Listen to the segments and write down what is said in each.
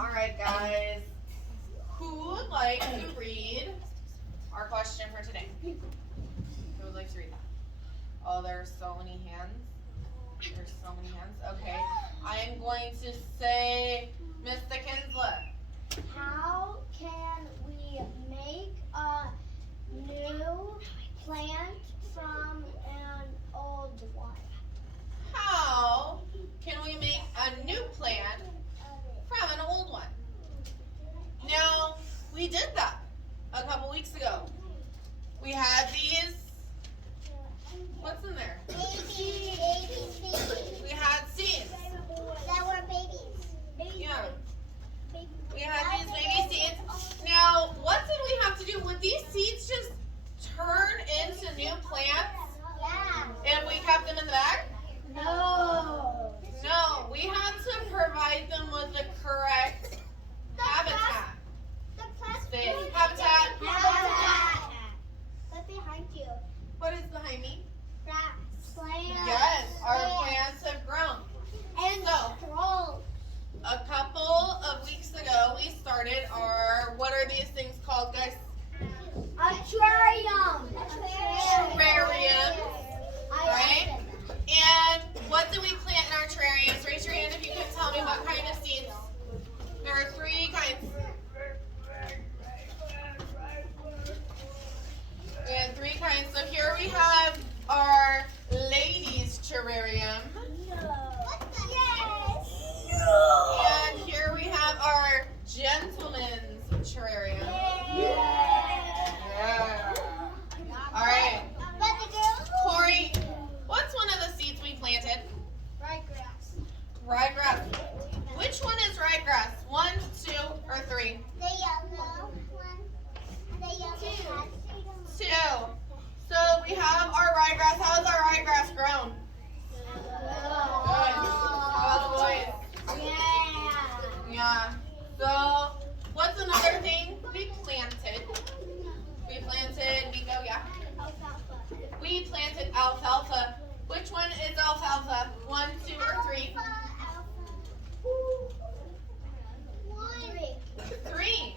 Alright, guys. Who would like to read our question for today? Who would like to read that? Oh, there's so many hands. There's so many hands. Okay. I am going to say, Mr. Kinsler. How can we make a new plant from an old one? How can we make a new plant from an old one? Now, we did that a couple weeks ago. We had these. What's in there? Baby seeds. We had seeds. That were babies. Yeah. We had these baby seeds. Now, what did we have to do? Would these seeds just turn into new plants Yeah. if we kept them in the bag? No. No, we had to provide them with the correct habitat. The plastic. Say habitat. Habitat. Look behind you. What is behind me? Plants. Yes, our plants have grown. And So, scrolls. a couple of weeks ago, we started our, what are these things called, guys? Aquarium. Terrariums, right? And what do we plant in our terrariums? Raise your hand if you can tell me what kind of seeds. There are 3 kinds. We have 3 kinds. So here we have our ladies' terrarium. And here we have our gentleman's terrarium. Yeah. All right. Corey, what's one of the seeds we planted? Ryegrass. Which one is ryegrass? 1, 2, or 3? The yellow one. The yellow one. 2. So we have our ryegrass. How is our ryegrass grown? Good. How about the boys? Yeah. So what's another thing we planted? Miko, yeah. We planted alfalfa. Which one is alfalfa? 1, 2, or 3? 3.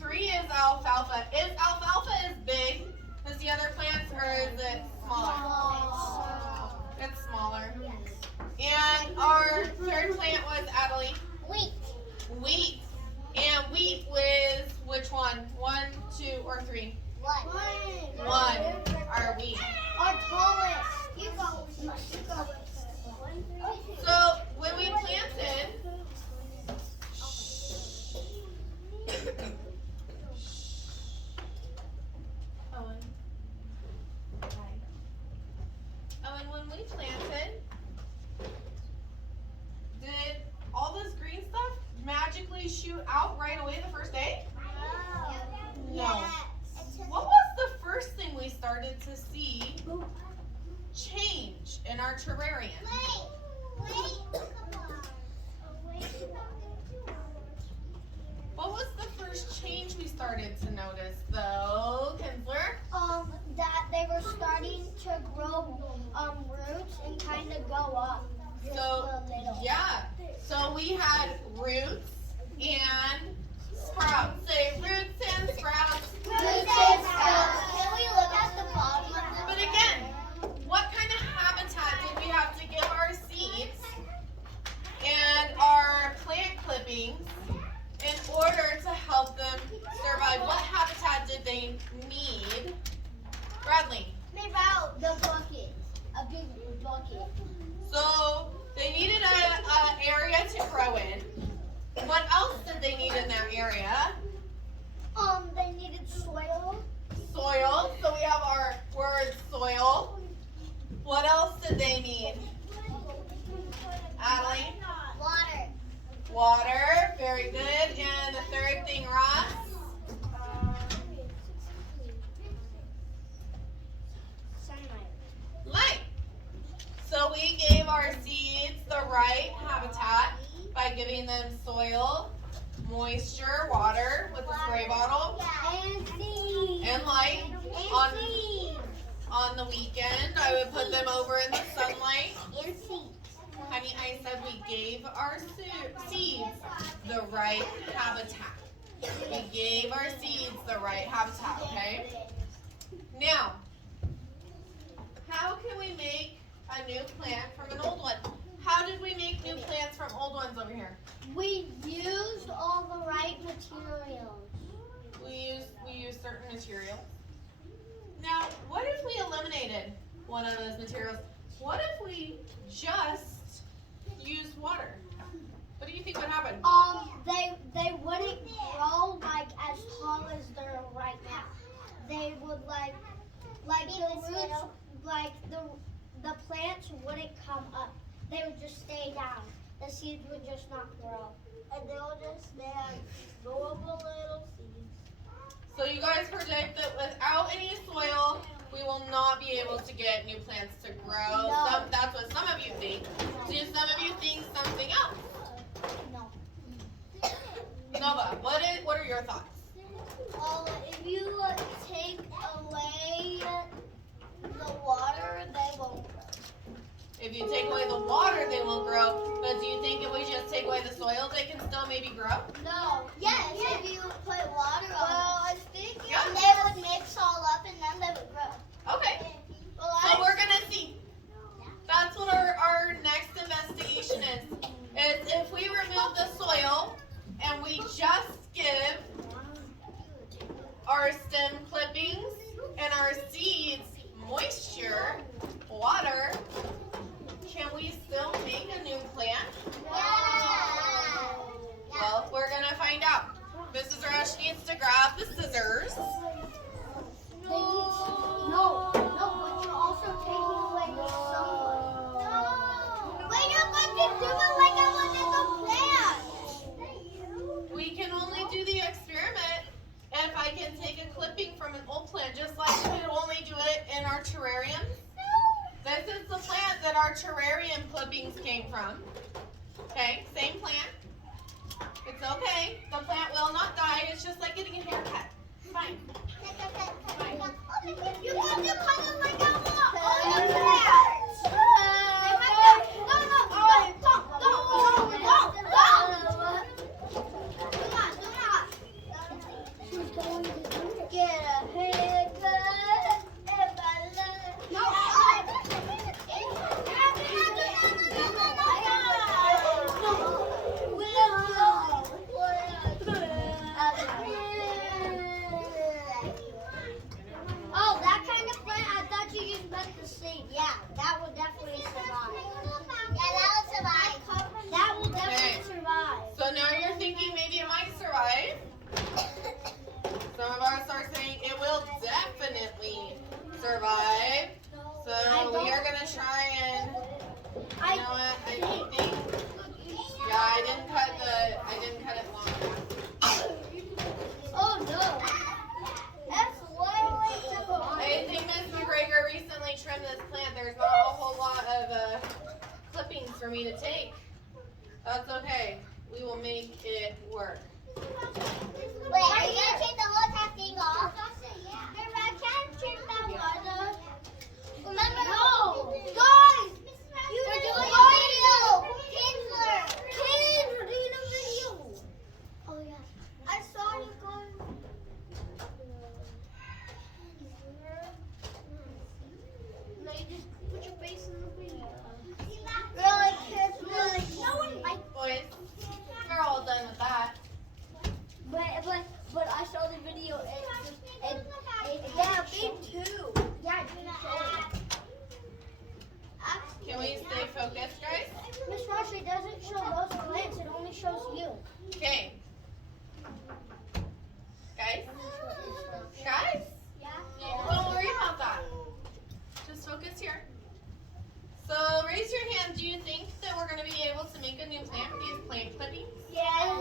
3 is alfalfa. Is alfalfa as big as the other plants, or is it smaller? It's smaller. And our third plant was Adelie. Wheat. And wheat was which one? 1, 2, or 3? 1. Our wheat. Our tallest. You go. So when we planted, Owen, when we planted, did all this green stuff magically shoot out right away the first day? No. What was the first thing we started to see change in our terrarium? What was the first change we started to notice though, Kinsler? That they were starting to grow roots and kind of go up. Just So, a little. yeah. So we had roots and sprouts. Say roots and sprouts. Can we look at the bottom of them? But again, what kind of habitat did we have to give our seeds and our plant clippings in order to help them survive? What habitat did they need? Bradley. Maybe out the bucket. A big bucket. So they needed an area to grow in. What else did they need in that area? They needed soil. Soil. So we have our word soil. What else did they need? Adelie? Water. Water. Very good. And the third thing, Ross? Light. So we gave our seeds the right habitat by giving them soil, moisture, water with a spray bottle, And seeds. and light. On the weekend, I would put them over in the sunlight. And seeds. Honey, I said we gave our seeds the right habitat. We gave our seeds the right habitat, okay? Now, how can we make a new plant from an old one? How did we make new plants from old ones over here? We used all the right materials. We use certain materials. Now, what if we eliminated one of those materials? What if we just used water? What do you think would happen? They wouldn't grow like as tall as they're right now. They would like the roots, like the plants wouldn't come up. They would just stay down. The seeds would just not grow. And they'll just stay adorable little seeds. So you guys predict that without any soil, we will not be able to get new plants to grow. No. That's what some of you think. Do some of you think something else? No. Nova, what are your thoughts? If you take away the water, they won't grow. If you take away the water, they will grow. But do you think if we just take away the soil, they can still maybe grow? No. Yes, if you put water on. Well, I think Yeah. they would mix all up and then they would grow. Okay. Well, So we're gonna see. That's what our next investigation is if we remove the soil and we just give our stem clippings and our seeds moisture, water, can we still make a new plant? Well, we're gonna find out. Mrs. Rush needs to grab the scissors. No, but you're also taking away the sunlight. No. But you're going to do it like I was in the plant. We can only do the experiment if I can take a clipping from an old plant, just like we could only do it in our terrarium. This is the plant that our terrarium clippings came from. Okay, same plant. It's okay. The plant will not die. It's just like getting a haircut. Fine. You want to kind of like I want all the plants. She's going to get a haircut if I let. No. Oh, that kind of plant, I thought you just meant the seed. Yeah, that will definitely survive. Yeah, that will survive. That will definitely survive. So now you're thinking maybe it might survive. Some of us are saying it will definitely survive. So we are gonna try and, you know what, I think, yeah, I didn't cut it long enough. Oh no. That's way too hard. I think Ms. McGregor recently trimmed this plant. There's not a whole lot of clippings for me to take. That's okay. We will make it work. Wait, are you gonna take the whole entire thing off? I can't take that one. Remember? No. Guys, we're doing a video. Kids, we're doing a video. Oh yeah. I saw you going. Just put your face in the video. Really, kids? Really? No one likes. Boys, we're all done with that. But I saw the video and yeah, me too. Yeah, Can we stay focused, guys? Miss Rush, it doesn't show those plants, it only shows you. Okay. Guys? Guys? Don't worry about that. Just focus here. So raise your hand. Do you think that we're going to be able to make a new plant with these plant clippings? Yeah.